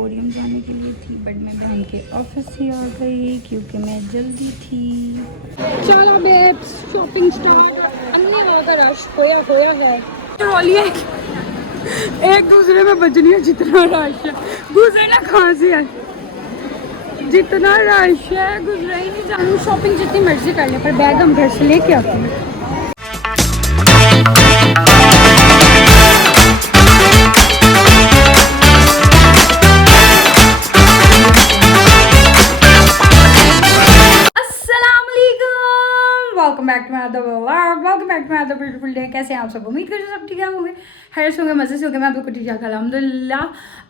Emporium जाने के लिए थी, बट मैं बहन के ऑफिस से आ गई क्योंकि मैं जल्दी थी। चलो बेब्स, शॉपिंग स्टार्ट। अन्नी होगा रश होया है। ट्रॉलियाँ एक दूसरे में बजनी है, जितना रश है गुजरना कहाँ से है, जितना रश है गुजरा ही नहीं जानू। शॉपिंग जितनी मर्जी कर ले पर बैग हम घर से लेके आते हैं। Welcome back to my other vlog, welcome back to my other beautiful day. कैसे हैं आप सब? उम्मीद करते हैं सब ठीक होंगे, हैरस होंगे, मज़े से होंगे। मैं आपको ठीक ठाक अल्हम्दुलिल्लाह।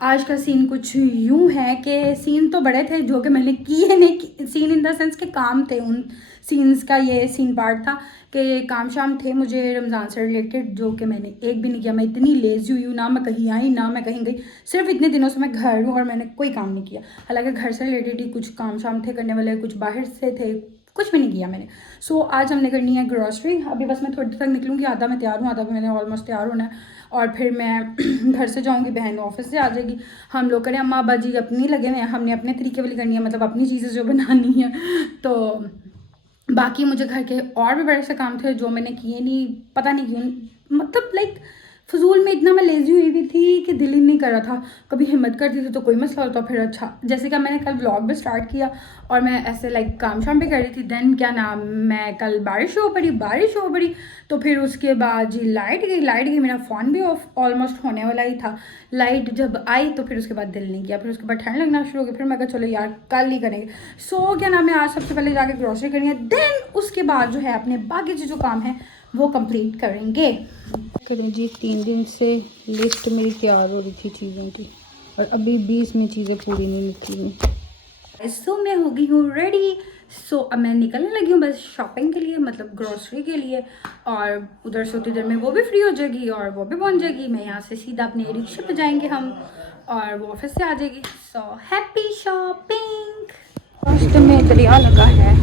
आज का सीन कुछ यूँ है कि सीन तो बड़े थे जो कि मैंने किए नहीं, सीन इन द सेंस के काम थे। उन सीन्स का ये सीन पार्ट था कि काम शाम थे मुझे रमज़ान से रिलेटेड, जो कि मैंने एक भी नहीं किया। मैं इतनी लेज़ी हुई हूँ, ना मैं कहीं आई ना मैं कहीं गई। सिर्फ इतने दिनों से मैं घर हूँ और मैंने कोई काम नहीं किया। हालांकि घर से रिलेटेड ही कुछ काम शाम थे करने वाले, कुछ बाहर से थे, कुछ भी नहीं किया मैंने। सो आज हमने करनी है ग्रॉसरी। अभी बस मैं थोड़ी देर तक निकलूँगी, आधा मैं तैयार हूँ, आधा भी मैंने ऑलमोस्ट तैयार होना है। और फिर मैं घर से जाऊँगी, बहन ऑफिस से आ जाएगी। हम लोग करें, अम्मा अब्बा जी अपनी लगे हुए हैं, हमने अपने तरीके वाली करनी है, मतलब अपनी चीज़ें जो बनानी है। तो बाकी मुझे घर के और भी बड़े से काम थे जो मैंने किए नहीं, पता नहीं क्यों, मतलब लाइक फजूल में इतना मैं लेजी हुई भी थी कि दिल ही नहीं कर रहा था। कभी हिम्मत करती थी तो कोई मसला होता, फिर अच्छा जैसे कि मैंने कल व्लॉग भी स्टार्ट किया और मैं ऐसे लाइक काम शाम भी कर रही थी। देन क्या नाम, मैं कल बारिश हो पड़ी तो फिर उसके बाद जी लाइट गई, मेरा फ़ोन भी ऑफ ऑलमोस्ट होने वाला ही था। लाइट जब आई तो फिर उसके बाद दिल नहीं किया, फिर उसके बाद ठंड लगना शुरू हो गई। फिर मैं कहा चलो यार कल ही करेंगे। सो क्या नाम है, आज सबसे पहले जाके ग्रॉसरी करनी है, देन उसके बाद जो है अपने बाकी जो काम है वो कंप्लीट करेंगे। करें जी, 3 दिन से लिस्ट मेरी तैयार हो रही थी चीज़ों की और अभी 20 में चीज़ें पूरी नहीं निकली। सो मैं हो गई हूँ रेडी। सो अब मैं निकलने लगी हूँ बस शॉपिंग के लिए, मतलब ग्रॉसरी के लिए। और उधर से उतनी देर में वो भी फ्री हो जाएगी और वो भी पहुँच जाएगी। मैं यहाँ से सीधा अपने रिक्शे पे जाएंगे हम और वो ऑफिस से आ जाएगी। So happy shopping. रास्ते में दरिया लगा है,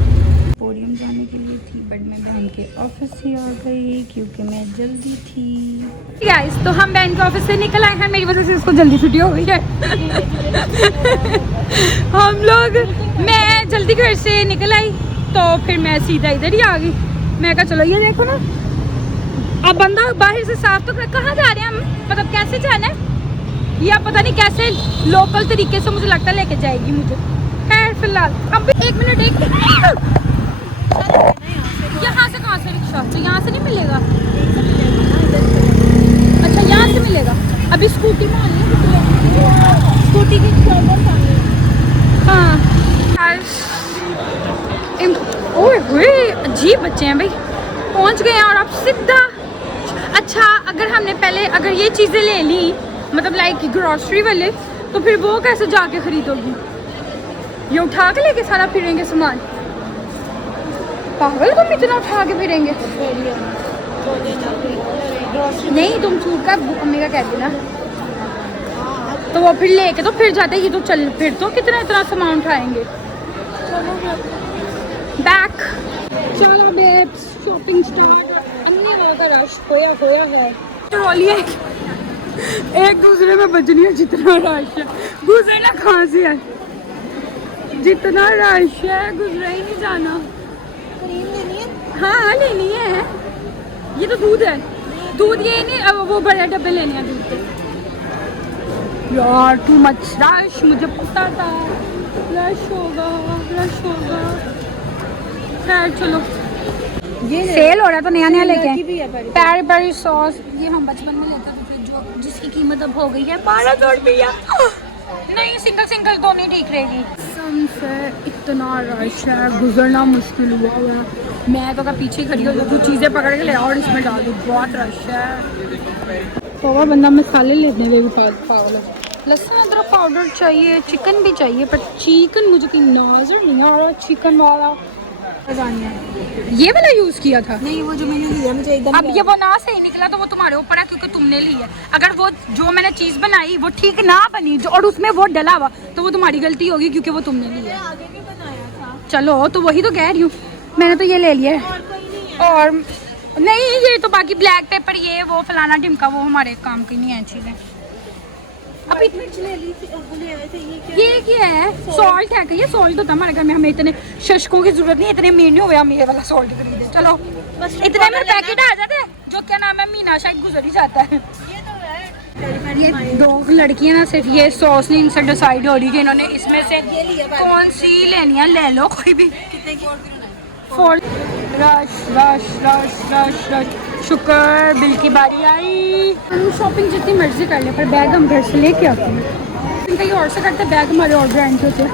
एम्पोरियम जाने के लिए थी, बट मैं बहन के ऑफिस से आ गई क्योंकि मैं जल्दी थी। गाइस तो हम बहन के ऑफिस से निकल आए हैं, मेरी वजह से इसको जल्दी छुट्टी हो गई है। हम लोग, मैं जल्दी घर से निकल आई तो फिर मैं सीधा इधर ही आ गई। मैं कहा चलो ये देखो ना, अब बंदा बाहर से साफ तो कहाँ जा रहे हैं हम, मतलब कैसे जाना है या पता नहीं कैसे लोकल तरीके से मुझे लगता है लेके जाएगी मुझे। खैर फिलहाल अब 1 मिनट यहाँ से कहाँ से रिक्शा, तो यहाँ से नहीं मिलेगा? अच्छा यहाँ से मिलेगा। अभी स्कूटी में स्कूटी की हाँ। ओए अजीब बच्चे हैं भाई। पहुँच गए हैं और अब सीधा, अच्छा अगर हमने पहले अगर ये चीज़ें ले ली, मतलब लाइक ग्रॉसरी वाले, तो फिर वो कैसे जाके खरीदोगी? ये उठा के लेके सारा फिरेंगे सामान? पागल, तुम इतना उठा के फिरेंगे? नहीं तुम छूट का मम्मी का कहती ना, तो वो फिर लेके तो फिर जाते ही तो चल, फिर तो कितना इतना सामान उठाएंगे। बैक चलो बेब्स, शॉपिंग स्टार्ट। अन्नी होगा रश होया है। ट्रॉलियाँ एक दूसरे में बजनी है, जितना रश है गुजरना कहाँ से है, जितना रश है गुजरा ही नहीं जाना। हाँ लेनी है, ये तो दूध है, दूध ये नहीं, अब वो बड़े डब्बे लेने हैं दूध के। यार टू मच रश, मुझे पता था रश होगा। खैर चलो, ये सेल हो रहा है तो नया लेके पैरी पैरी सॉस, ये हम बचपन में लेते थे जो जिसकी कीमत अब हो गई है 1200 रुपया। नहीं सिंगल तो नहीं ठीक रहेगी। से इतना रश है, गुजरना मुश्किल हुआ है। मैं तो पीछे खड़ी हो जाऊँ, चीज़ें पकड़ के ले और इसमें डाल दूँ, बहुत रश है। तो बंदा मसाले लेने में भी पागल है। लहसुन अदरक पाउडर चाहिए, चिकन भी चाहिए, पर चिकन मुझे कहीं नजर नहीं आ रहा। चिकन वाला ये वाला यूज़ किया था, नहीं वो जो मैंने लिया मुझे एकदम। अब ये वो ना सही निकला तो वो तुम्हारे ऊपर है क्योंकि तुमने ली है। अगर वो जो मैंने चीज़ बनाई वो ठीक ना बनी जो और उसमें वो डला हुआ तो वो तुम्हारी गलती होगी क्योंकि वो तुमने ली है। आगे भी बनाया था। चलो तो वही तो कह रही हूँ, मैंने तो ये ले लिया है। और नहीं ये तो बाकी ब्लैक पेपर ये वो फलाना ढिमका वो हमारे काम की नहीं है चीज़ें। अभी ये क्या है? सॉल्ट है क्या? ये सॉल्ट होता है हमारे घर में, हमें इतने शशकों की जरूरत नहीं, इतने मेन्यू हुए हम ये वाला सॉल्ट खरीदे। चलो बस इतने में पैकेट आ जाते हैं, जो क्या नाम है मीना शायद गुजर ही जाता है। ये दो लड़कियां ना सिर्फ ये सॉस नहीं इनसे डिसाइड हो रही कि इन्होंने इसमें से कौन सी लेनी है, ले लो कोई भी। Four rush rush rush rush rush शुक्र बिल की बारी आई। हम शॉपिंग जितनी मर्जी कर ले पर बैग हम घर से लेके आते हैं, कहीं और से करते हैं, बैग हमारे और ब्रांड के होते हैं।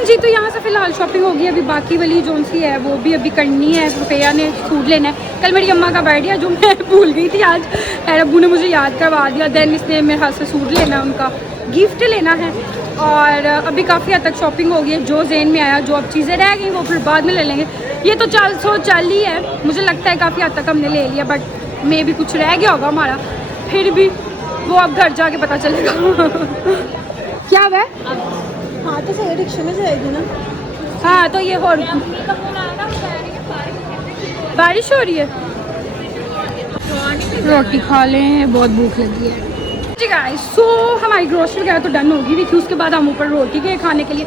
जी तो यहाँ से फिलहाल शॉपिंग होगी, अभी बाकी वाली जो सी है वो भी अभी करनी है। रुपया ने सूट लेना है, कल मेरी अम्मा का बर्थडे है जो मैं भूल गई थी, आज खैर अब्बू ने मुझे याद करवा दिया। देन इसने मेरे हाथ से सूट लेना है, उनका गिफ्ट लेना है, और अभी काफ़ी हद तक शॉपिंग हो गई है। जो जेन में आया, जो अब चीज़ें रह गई वो फिर बाद में ले लेंगे। ये तो 400 ही है, मुझे लगता है काफ़ी हद तक हमने ले लिया, बट मे भी कुछ रह गया होगा हमारा, फिर भी वो अब घर जाके पता चलेगा। क्या है? हाँ तो सही रिक्शे में जाएगी ना। हाँ तो ये हो बारिश हो रही है, रोटी खा लें, बहुत भूख लगी है। जी गाइस सो हमारी ग्रोसरी वगैरह तो डन होगी भी थी, उसके बाद हम ऊपर रोटी गए खाने के लिए।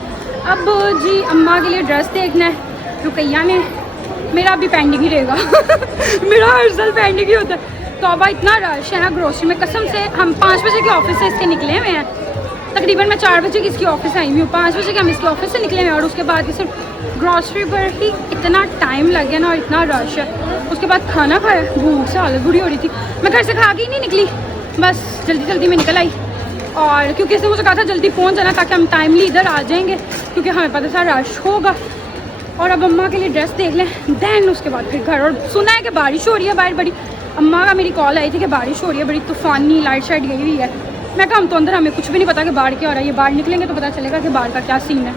अब जी अम्मा के लिए ड्रेस देखना है, रुकैया ने, मेरा अभी पेंडिंग ही रहेगा। मेरा हर साल पेंडिंग ही होता है। तो अब इतना रश है ना ग्रोसरी में, कसम से हम 5 बजे के ऑफिस से इसके निकले हुए हैं, तकरीबन मैं 4 बजे की इसकी ऑफिस आई हुई हूँ, 5 बजे के हम इसके ऑफिस से निकले हैं, और उसके बाद सिर्फ ग्रॉसरी पर ही इतना टाइम लग गया ना, और इतना रश है। उसके बाद खाना खाया, भूख से हालत बुरी हो रही थी, मैं घर से खा के ही नहीं निकली, बस जल्दी जल्दी में निकल आई। और क्योंकि इसने मुझे कहा था जल्दी पहुँच जाना ताकि हम टाइमली इधर आ जाएंगे, क्योंकि हमें पता था रश होगा। और अब अम्मा के लिए ड्रेस देख लें, देन उसके बाद फिर घर। और सुना है कि बारिश हो रही है बाहर बड़ी, अम्मा का मेरी कॉल आई थी कि बारिश हो रही है बड़ी तूफानी, लाइट शाइट गई हुई है। मैं कहा हम तो अंदर, हमें कुछ भी नहीं पता कि बाहर क्या हो रहा है, ये बाहर निकलेंगे तो पता चलेगा कि बाहर का क्या सीन है।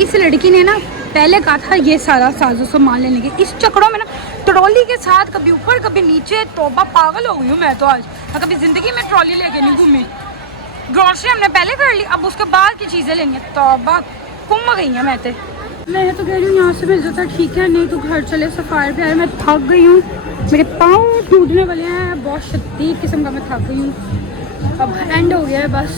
इस लड़की ने ना पहले कहा था ये सारा साजो सामान लेने के, इस चक्रों में ना ट्रॉली के साथ कभी ऊपर कभी नीचे, तौबा पागल हो गई हूँ मैं तो आज, मैं कभी ज़िंदगी में ट्रॉली लेके नहीं घूमी। ग्रॉसरी हमने पहले कर ली, अब उसके बाद की चीज़ें लेंगे, तौबा कुम गई है मैं तो कह रही हूँ यहाँ से मिल जाता ठीक है, नहीं तो घर चले सफ़ायर पे। मैं थक गई हूँ, मेरे पाँव टूटने वाले हैं, बहुत शदीद किस्म का मैं थक गई हूँ, अब एंड हो गया है बस।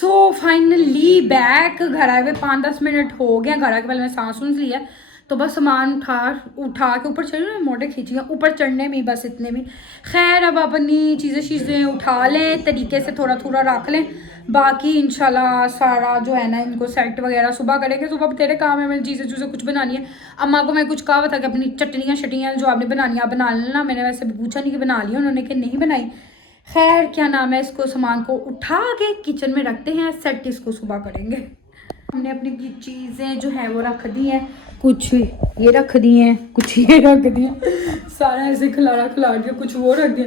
तो फाइनली बैक घर आए हुए 5-10 मिनट हो गए घर आके, पहले मैं सांस लिया, तो बस सामान उठा के ऊपर चढ़ रहे, मोटे खींची ऊपर चढ़ने में बस इतने में। खैर अब अपनी चीज़ें उठा लें, तरीके से थोड़ा थोड़ा रख लें, बाकी इंशाल्लाह सारा जो है ना इनको सेट वगैरह सुबह करेंगे। सुबह तेरे काम है, मैंने चीज़ें कुछ बनानी है। अम्मा को मैं कुछ कहा था कि अपनी चटनियाँ जो आपने बनानी है बना लेना, मैंने वैसे भी पूछा नहीं कि बना लिया, उन्होंने कि नहीं बनाई। खैर क्या नाम है, इसको सामान को उठा के किचन में रखते हैं, सेट इसको सुबह करेंगे। हमने अपनी चीज़ें जो है वो रख दी हैं, कुछ ये रख दी हैं, कुछ ये रख दिए, सारा ऐसे खिला दिया, कुछ वो रख दिया,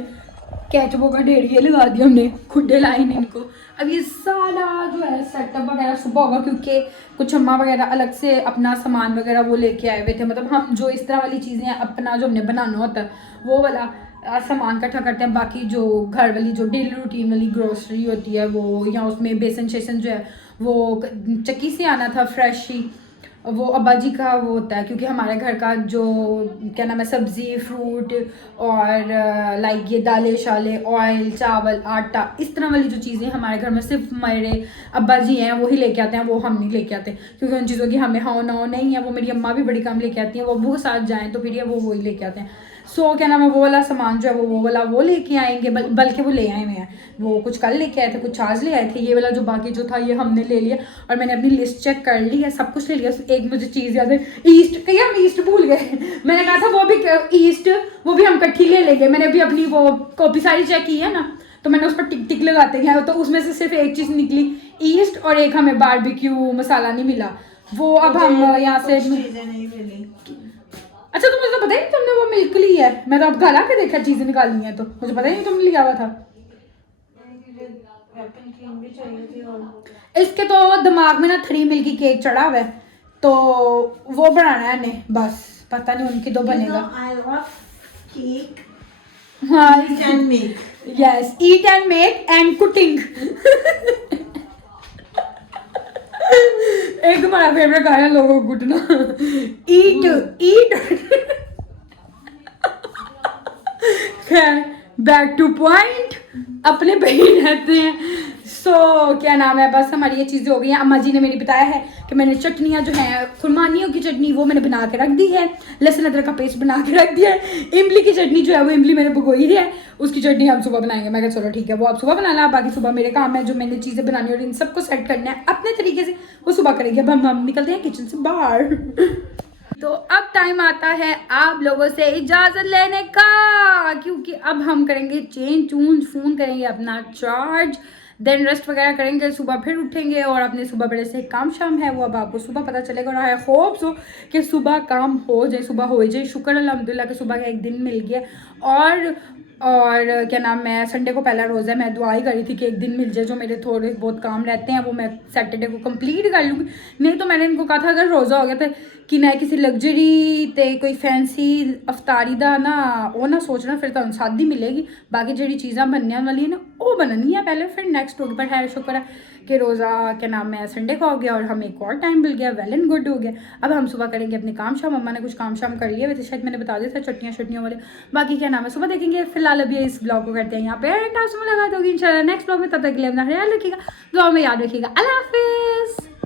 कैचअपों का ढेर ये लगा दिया हमने, खुडे लाइन इनको। अब ये सारा जो है सेटअप वगैरह सुबह होगा, क्योंकि कुछ अम्मा वगैरह अलग से अपना सामान वगैरह वो लेके आए हुए थे, मतलब हम जो इस तरह वाली चीज़ें अपना जो हमने बनाना होता है वो वाला सामान इकट्ठा करते हैं। बाकी जो घर वाली जो डेली रूटीन वाली ग्रोसरी होती है वो, या उसमें बेसन शेसन जो है वो चक्की से आना था फ्रेश ही, वो अब्बा जी का वो होता है, क्योंकि हमारे घर का जो क्या नाम है सब्ज़ी फ्रूट और लाइक ये दालें शाले ऑयल चावल आटा इस तरह वाली जो चीज़ें हमारे घर में सिर्फ मेरे अब्बा जी हैं वही लेके आते हैं, वो हम नहीं लेके आते, क्योंकि उन चीज़ों की हमें हाँ ना नहीं है। वो मेरी अम्मा भी बड़ी कम लेके आती हैं, वो अब्बू के साथ जाएँ तो फिर ये वो वही लेके आते हैं। सो क्या नाम है वो वाला सामान जो है वो वाला वो लेके आएंगे, बल्कि वो ले आए हुए हैं, वो कुछ कल लेके आए थे, कुछ आज ले आए थे। ये वाला जो बाकी जो था ये हमने ले लिया, और मैंने अपनी लिस्ट चेक कर ली है, सब कुछ ले लिया। एक मुझे चीज़ याद है, ईस्ट, कहीं हम ईस्ट भूल गए, मैंने कहा था वो भी ईस्ट वो भी हम इकट्ठी ले लेंगे। मैंने भी अपनी वो कॉपी सारी चेक की है ना, तो मैंने उस पर टिक टिक लगाते हैं, तो उसमें से सिर्फ एक चीज़ निकली ईस्ट, और एक हमें बारबेक्यू मसाला नहीं मिला, वो अब हम यहाँ से नहीं मिली। अच्छा तो मुझे तो पता ही नहीं तुमने वो मिल्क ली है, मैं तो अब घर आके देखा चीज़ें निकाली हैं, तो मुझे पता ही नहीं तुमने लिया हुआ था। इसके तो दिमाग में ना 3 मिल्की केक चढ़ा हुआ है, तो वो बनाना है इन्हें, बस पता नहीं उनकी तो बनेगा। हाँ yes, eat and make and cooking. एक हमारा फेवरेट गाना लोगों को घुटना, ईट खैर बैक टू पॉइंट। अपने पे ही रहते हैं। क्या नाम है, बस हमारी ये चीज़ें हो गई हैं। अम्मा जी ने मेरी बताया है कि मैंने चटनियाँ जो हैं, खुरमानियों की चटनी वो मैंने बना के रख दी है, लहसुन अदरक का पेस्ट बना के रख दिया है, इमली की चटनी जो है वो इमली मैंने भिगोई है, उसकी चटनी हम सुबह बनाएंगे। मैं कहा चलो ठीक है, वो आप सुबह बनाना, बाकी सुबह मेरे काम है जो मैंने चीज़ें बनानी और इन सबको सेट करना है अपने तरीके से, वो सुबह करेंगे। अब हम निकलते हैं किचन से बाहर। तो अब टाइम आता है आप लोगों से इजाज़त लेने का, क्योंकि अब हम करेंगे चेंज चूंज, फ़ोन करेंगे अपना चार्ज, देन रेस्ट वगैरह करेंगे, सुबह फिर उठेंगे और अपने सुबह बड़े से काम शाम है वो अब आपको सुबह पता चलेगा। और आई होप सो कि सुबह काम हो जाए, सुबह हो जाए। शुक्र अल्हम्दुलिल्लाह कि सुबह का एक दिन मिल गया। और क्या नाम है, संडे को पहला रोज़ा है, मैं दुआ ही करी थी कि एक दिन मिल जाए जो मेरे थोड़े बहुत काम रहते हैं वो मैं सैटरडे को कंप्लीट कर लूँगी। नहीं तो मैंने इनको कहा था अगर रोज़ा हो गया तो कि ना किसी लग्जरी ते कोई फैंसी अफतारी दा ना वो ना सोचना, फिर तो शादी मिलेगी। बाकी जी चीज़ां बनने वाली ना वो बननी है पहले, फिर नेक्स्ट होगी। पर है शुक्र है कि रोज़ा क्या नाम है संडे का हो गया और हमें एक और टाइम मिल गया, वेल एंड गुड हो गया। अब हम सुबह करेंगे अपने काम शाम। मम्मा ने कुछ काम शाम कर लिया, वैसे शायद मैंने बता दिया था चटनियाँ वाले। बाकी क्या नाम है सुबह देखेंगे। फिलहाल अभी इस ब्लॉग को करते हैं यहाँ पे एंड, आपसे मुलाकात होगी इंशाल्लाह नेक्स्ट ब्लॉग में। तब तक के लिए अपना ख्याल रखिएगा, दुआ में याद रखिएगा। अल्लाह हाफिज़।